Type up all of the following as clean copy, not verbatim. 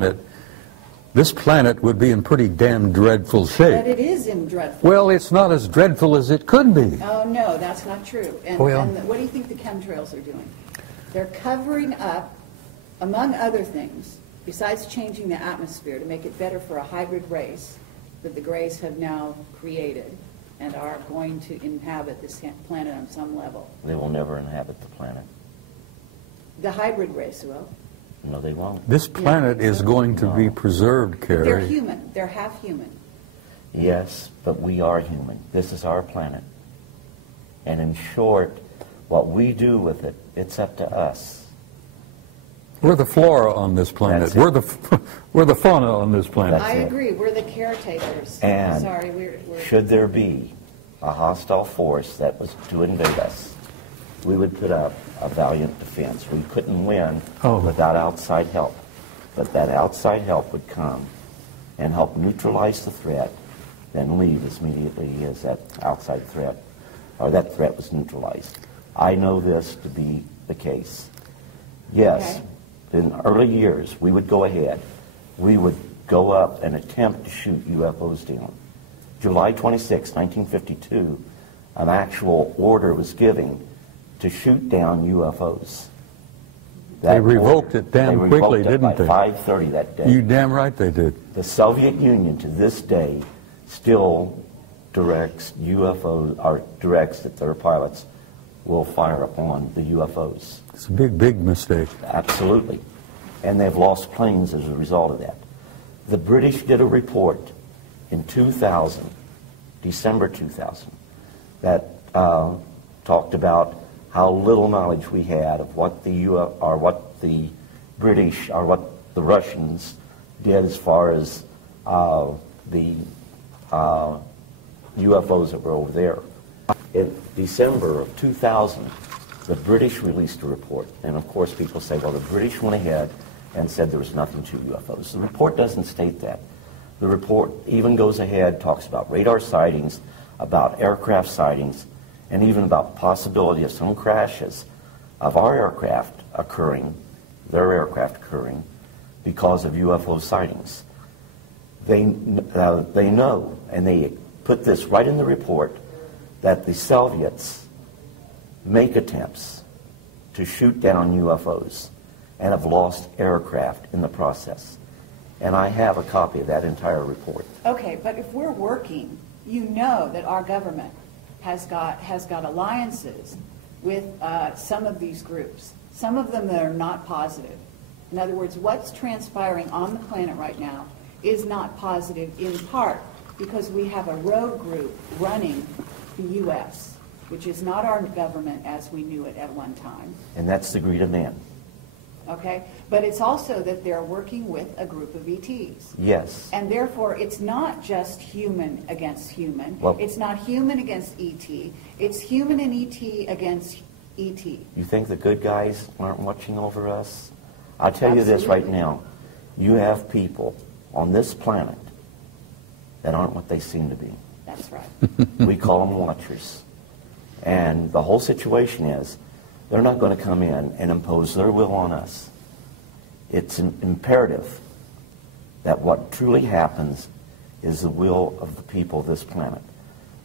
planet, this planet would be in pretty damn dreadful shape. But it is in dreadful. Well, it's not as dreadful as it could be. Oh, no, that's not true. And what do you think the chemtrails are doing? They're covering up, among other things, besides changing the atmosphere to make it better for a hybrid race that the Greys have now created and are going to inhabit this planet on some level. They will never inhabit the planet. The hybrid race will. No, they won't. This planet is going to be preserved, Carrie. They're human. They're half human. Yes, but we are human. This is our planet. And in short, what we do with it, it's up to us. We're the flora on this planet. We're the fauna on this planet. I agree. We're the caretakers. And sorry, we're should there be a hostile force that was to invade us, we would put up a valiant defense. We couldn't win without outside help. But that outside help would come and help neutralize the threat, then leave as immediately as that outside threat, or that threat was neutralized. I know this to be the case. Yes, in early years, we would go ahead. We would go up and attempt to shoot UFOs down. July 26, 1952, an actual order was given to shoot down UFOs. They revoked it damn quickly, didn't they? By 5:30 that day. You damn right they did. The Soviet Union to this day still directs UFOs, or directs that their pilots will fire upon the UFOs. It's a big, big mistake. Absolutely. And they've lost planes as a result of that. The British did a report in 2000, December 2000, that talked about how little knowledge we had of what the British or what the Russians did as far as the UFOs that were over there. In December of 2000, the British released a report, and of course people say, well, the British went ahead and said there was nothing to UFOs. The report doesn't state that. The report even goes ahead, talks about radar sightings, about aircraft sightings, and even about the possibility of some crashes of our aircraft occurring, their aircraft occurring, because of UFO sightings. They know, and they put this right in the report, that the Soviets make attempts to shoot down UFOs and have lost aircraft in the process. And I have a copy of that entire report. Okay, but if we're working, you know that our government has got alliances with some of these groups, some of them that are not positive. In other words, what's transpiring on the planet right now is not positive, in part because we have a rogue group running the U.S., which is not our government as we knew it at one time. And that's the greed of man. Okay? But it's also that they're working with a group of ETs. Yes. And therefore, it's not just human against human. Well, it's not human against ET. It's human and ET against ET. You think the good guys aren't watching over us? I'll tell you this right now. You have people on this planet that aren't what they seem to be. That's right. We call them watchers. And the whole situation is, they're not going to come in and impose their will on us. It's imperative that what truly happens is the will of the people of this planet.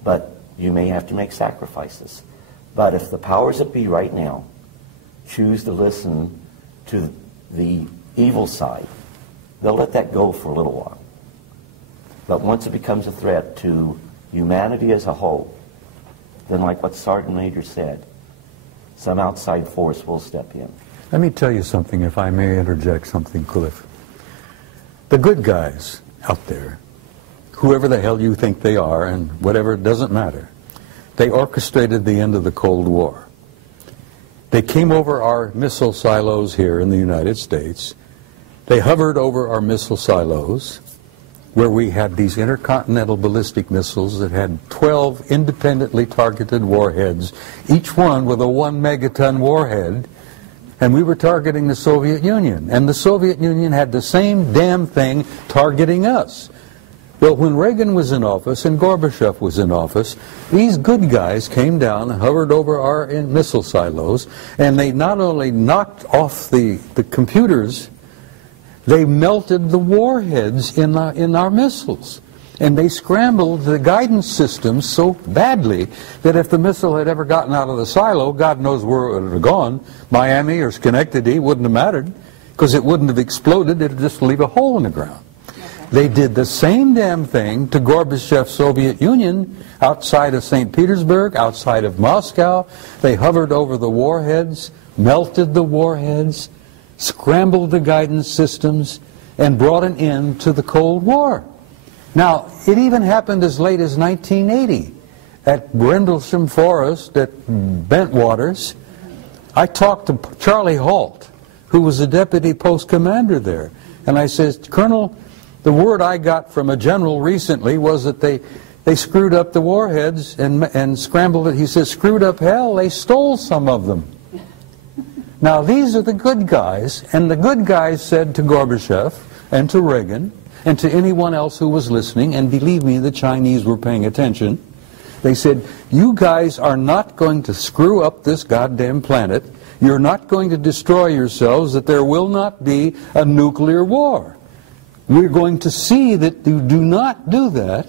But you may have to make sacrifices. But if the powers that be right now choose to listen to the evil side, they'll let that go for a little while. But once it becomes a threat to humanity as a whole, then like what Sergeant Major said, some outside force will step in. Let me tell you something, if I may interject something, Cliff. The good guys out there, whoever the hell you think they are, and whatever, it doesn't matter, they orchestrated the end of the Cold War. They came over our missile silos here in the United States. They hovered over our missile silos, where we had these intercontinental ballistic missiles that had 12 independently targeted warheads, each one with a 1 megaton warhead, and we were targeting the Soviet Union. And the Soviet Union had the same damn thing targeting us. Well, when Reagan was in office and Gorbachev was in office, these good guys came down and hovered over our missile silos, and they not only knocked off the computers They melted the warheads in our missiles. And they scrambled the guidance systems so badly that if the missile had ever gotten out of the silo, God knows where it would have gone. Miami or Schenectady wouldn't have mattered, because it wouldn't have exploded. It would just leave a hole in the ground. Okay. They did the same damn thing to Gorbachev's Soviet Union outside of St. Petersburg, outside of Moscow. They hovered over the warheads, melted the warheads, scrambled the guidance systems, and brought an end to the Cold War. Now, it even happened as late as 1980 at Brindlesham Forest at Bentwaters. I talked to Charlie Halt, who was the deputy post commander there, and I said, Colonel, the word I got from a general recently was that they screwed up the warheads and scrambled it. He says, screwed up hell, they stole some of them. Now, these are the good guys, and the good guys said to Gorbachev and to Reagan and to anyone else who was listening, and believe me, the Chinese were paying attention, they said, you guys are not going to screw up this goddamn planet. You're not going to destroy yourselves, that there will not be a nuclear war. We're going to see that you do not do that.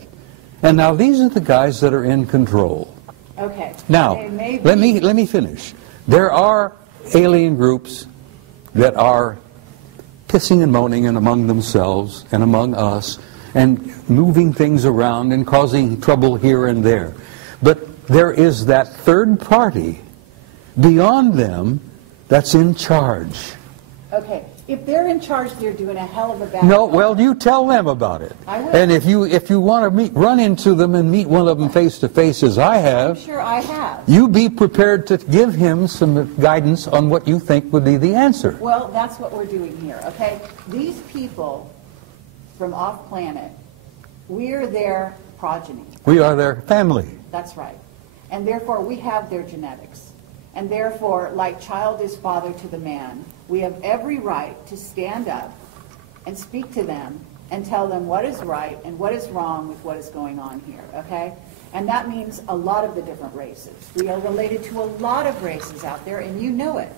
And now these are the guys that are in control. Okay. Now, let me finish. There are alien groups that are pissing and moaning and among themselves and among us and moving things around and causing trouble here and there. But there is that third party beyond them that's in charge. Okay. If they're in charge, they're doing a hell of a bad No, job. well, you tell them about it. I will. And if you want to run into them and meet one of them face to face, as I have, I'm sure I have. you be prepared to give him some guidance on what you think would be the answer. Well, that's what we're doing here, okay? These people from off-planet, we're their progeny. We are their family. That's right. And therefore, we have their genetics. And therefore, like child is father to the man, we have every right to stand up and speak to them and tell them what is right and what is wrong with what is going on here, okay? And that means a lot of the different races. We are related to a lot of races out there, and you know it.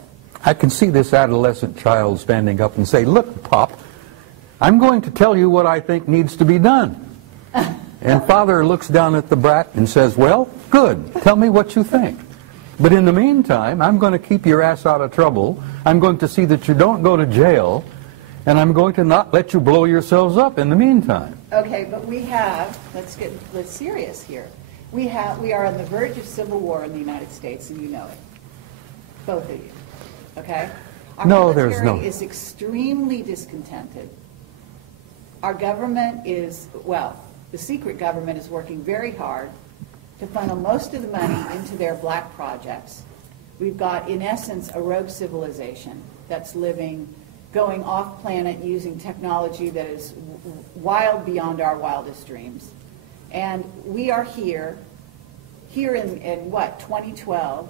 I can see this adolescent child standing up and say, look, Pop, I'm going to tell you what I think needs to be done. And father looks down at the brat and says, well, good, tell me what you think. But in the meantime, I'm going to keep your ass out of trouble. I'm going to see that you don't go to jail. And I'm going to not let you blow yourselves up in the meantime. Okay, but we have, let's serious here. We are on the verge of civil war in the United States, and you know it. Both of you. Okay? Our military is extremely discontented. Our government is, well, the secret government is working very hard to funnel most of the money into their black projects. We've got, in essence, a rogue civilization that's going off-planet using technology that is wild beyond our wildest dreams. And we are here in what, 2012,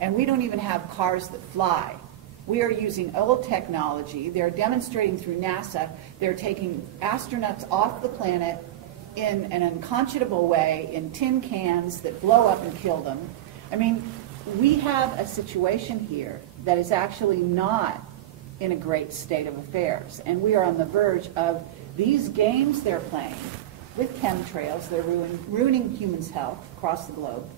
and we don't even have cars that fly. We are using old technology. They're demonstrating through NASA. They're taking astronauts off the planet in an unconscionable way, in tin cans that blow up and kill them. I mean, we have a situation here that is actually not in a great state of affairs. And we are on the verge of these games they're playing with chemtrails. They're ruining humans' health across the globe,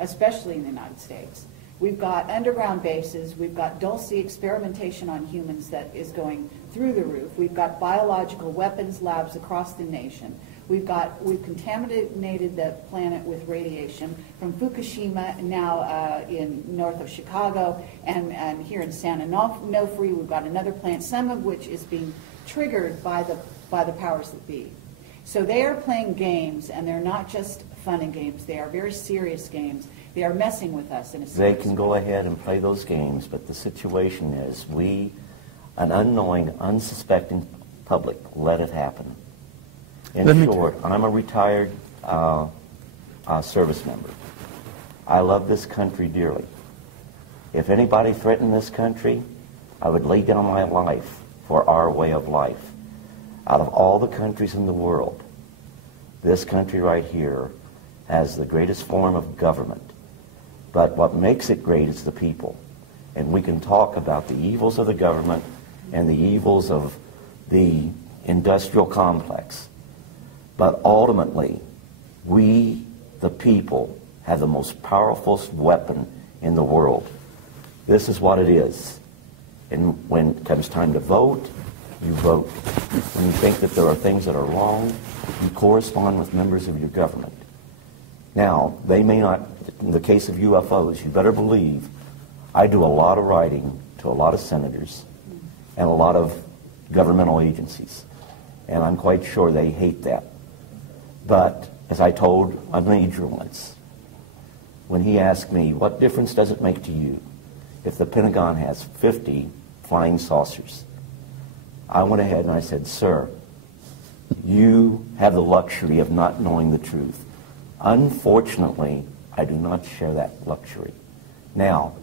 especially in the United States. We've got underground bases. We've got dulce experimentation on humans that is going through the roof. We've got biological weapons labs across the nation. We've contaminated the planet with radiation from Fukushima, now in north of Chicago, and here in San Onofre, we've got another plant, some of which is being triggered by the powers that be. So they are playing games, and they're not just fun and games. They are very serious games. They are messing with us in a sense. They can go ahead and play those games, but the situation is we, an unknowing, unsuspecting public, let it happen. In short, I'm a retired service member. I love this country dearly. If anybody threatened this country, I would lay down my life for our way of life. Out of all the countries in the world, this country right here has the greatest form of government. But what makes it great is the people. And we can talk about the evils of the government and the evils of the industrial complex. But ultimately, we, the people, have the most powerful weapon in the world. This is what it is. And when it comes time to vote, you vote. When you think that there are things that are wrong, you correspond with members of your government. Now, they may not, in the case of UFOs, you better believe I do a lot of writing to a lot of senators and a lot of governmental agencies. And I'm quite sure they hate that. But as I told a major once, when he asked me, what difference does it make to you if the Pentagon has 50 flying saucers? I went ahead and I said, sir, you have the luxury of not knowing the truth. Unfortunately, I do not share that luxury. Now,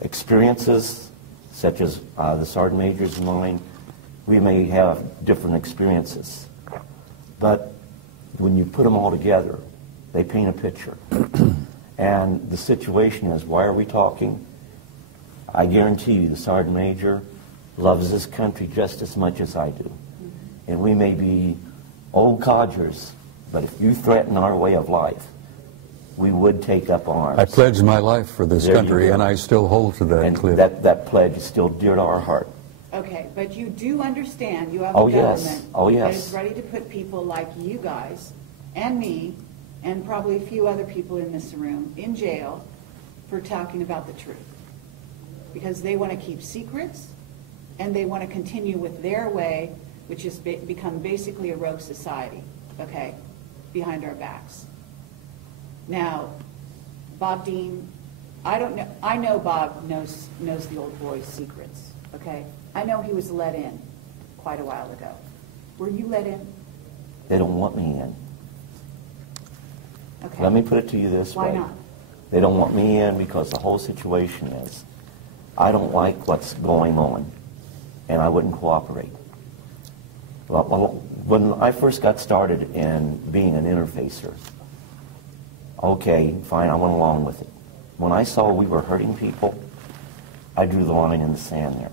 experiences such as the Sergeant Major's and mine, we may have different experiences. But when you put them all together, they paint a picture. And the situation is, why are we talking? I guarantee you the Sergeant Major loves this country just as much as I do. And we may be old codgers, but if you threaten our way of life, we would take up arms. I pledged my life for this country, and I still hold to that, and Cliff. that pledge is still dear to our heart. Okay, but you do understand you have a Oh, yes. government Oh, yes. that is ready to put people like you guys and me and probably a few other people in this room in jail for talking about the truth. Because they want to keep secrets and they want to continue with their way, which has become basically a rogue society, okay, behind our backs. Now, Bob Dean, I don't know. I know Bob knows the old boy's secrets. Okay, I know he was let in quite a while ago. Were you let in? They don't want me in. Okay. Let me put it to you this way. Why not? They don't want me in because the whole situation is, I don't like what's going on, and I wouldn't cooperate. Well, when I first got started in being an interfacer, okay, fine, I went along with it. When I saw we were hurting people, I drew the line in the sand there.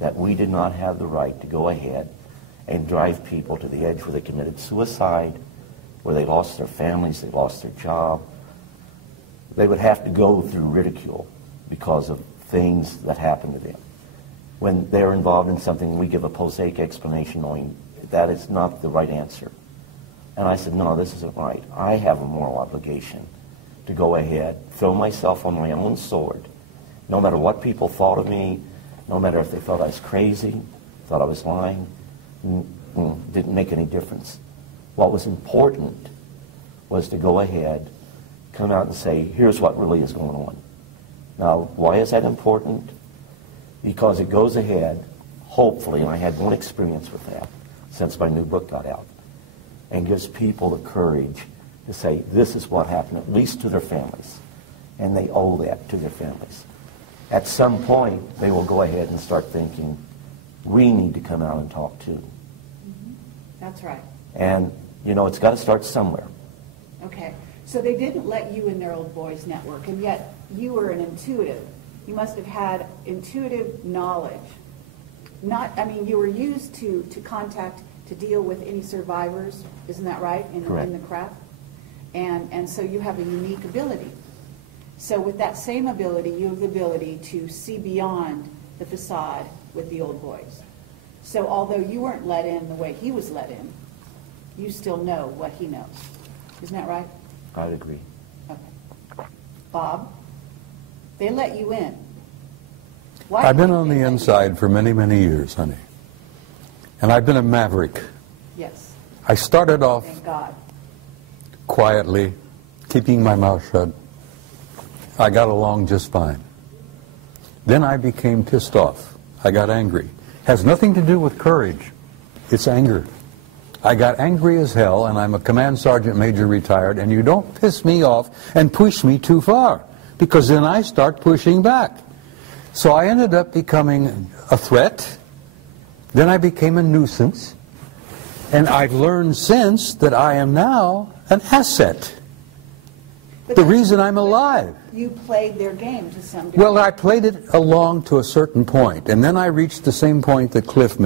That we did not have the right to go ahead and drive people to the edge where they committed suicide, where they lost their families, they lost their job. They would have to go through ridicule because of things that happened to them. When they're involved in something, we give a prosaic explanation knowing that is not the right answer. And I said, no, this isn't right. I have a moral obligation to go ahead, throw myself on my own sword, no matter what people thought of me, no matter if they thought I was crazy, thought I was lying, didn't make any difference. What was important was to go ahead, come out and say, here's what really is going on. Now, why is that important? Because it goes ahead, hopefully, and I had one experience with that since my new book got out, and gives people the courage to say, this is what happened, at least to their families. And they owe that to their families. At some point, they will go ahead and start thinking, we need to come out and talk too. Mm-hmm. That's right. And, you know, it's got to start somewhere. Okay. So they didn't let you in their old boys network, and yet you were an intuitive. You must have had intuitive knowledge. You were used to contact, to deal with any survivors, isn't that right, in the craft? And so you have a unique ability. So with that same ability, you have the ability to see beyond the facade with the old boys. So although you weren't let in the way he was let in, you still know what he knows. Isn't that right? I'd agree. Okay. Bob, they let you in. Why I've been did on they the let you inside for many, many years, honey. And I've been a maverick. in? Yes. I started off Thank God. quietly, keeping my mouth shut. I got along just fine. Then I became pissed off. I got angry. Has nothing to do with courage. It's anger. I got angry as hell, and I'm a command sergeant major retired, and you don't piss me off and push me too far, because then I start pushing back. So I ended up becoming a threat. Then I became a nuisance. And I've learned since that I am now an asset. But The that's- reason I'm alive. You played their game to some degree. Well, I played it along to a certain point, and then I reached the same point that Cliff